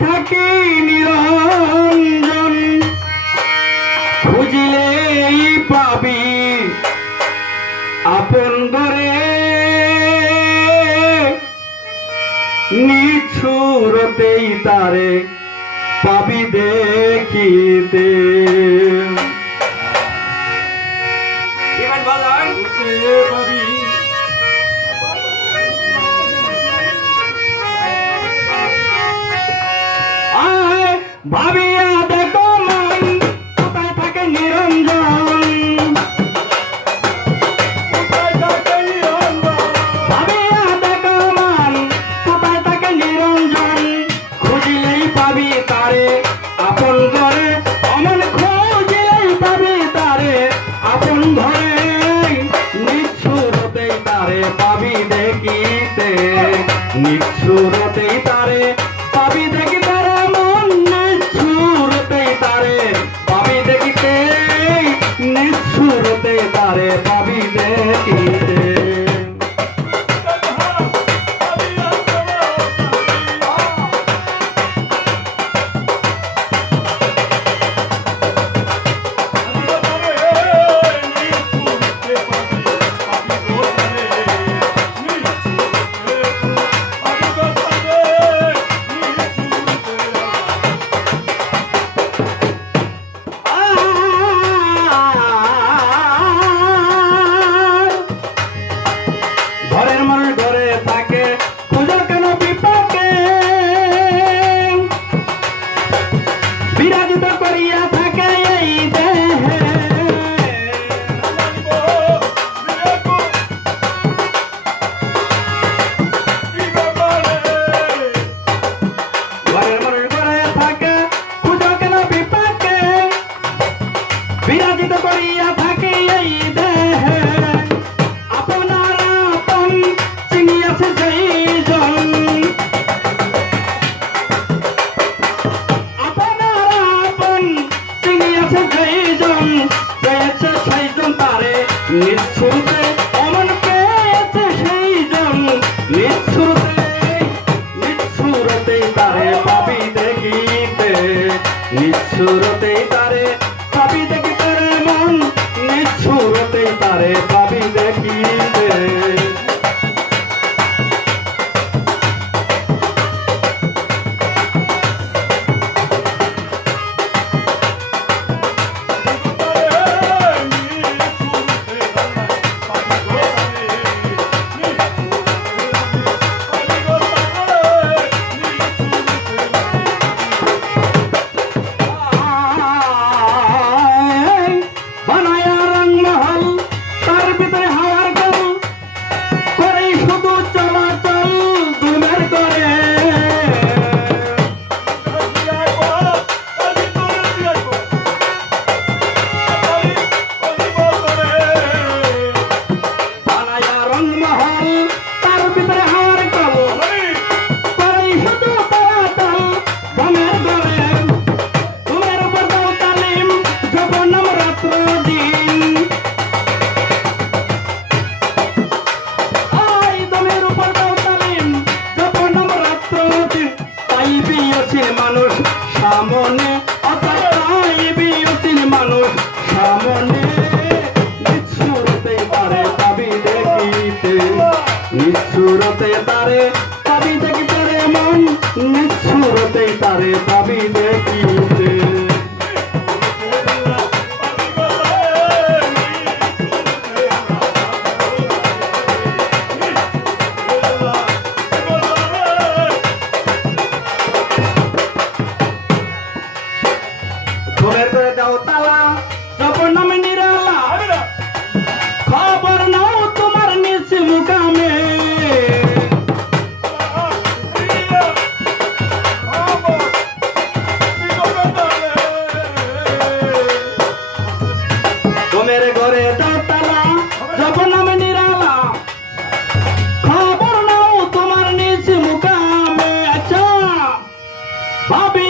থাকি নিরঞ্জন খুঁজলেই পাবি আপন ঘরে নিছুরতেই তারে পাবি দেখিতে ভাবিয়া দেখো মন কোথায় থাকে নিরঞ্জন ভাবিয়া দেখো মন কোথায় থাকে নিরঞ্জন খুঁজলেই পাবি তারে আপন ঘরে অমন খুঁজলেই পাবি তারে আপন ঘরে নিচ্ছুরতেই তারে পাবি দেখিতে নিচ্ছুরতেই তারে পাবি দেখিতে নিচ্ছুরতে তারে পাবি দেখিতে বিরাজিত করিয়া থাকে এই দেহে ঘরের মানুষ ঘরে থাকে খুঁজো কেন বিপাকে বিরাজিত করিয়া থাকে এই দেহে আপনার আপন চিনিয়াছে যেই জন নিচ্ছুরতে অমন পেয়েছে সেই জন নিচ্ছুরতেই তারে পাবি দেখিতে নিচ্ছুরতেই তারে পাবি দেখিতে রে মন নিচ্ছুরতেই তারে পাবি দেখিতে মানুষ সামনে মানুষ সামনে নিচ্ছুরতে তারে পাবি দেখিতে নিচ্ছুরতে তারে পাবি দেখিতে রে মন নিচ্ছুরতে তারে পাবি দেখিতে ঘরের করে দাও তালা যখন নামে নিরালা খবর নাও তোমার নিজ মুকামে ঘরের ঘরে দাও তালা যখন নামে নিরালা খবর নাও তোমার নিজ মুকামে আচ্ছা ভাবি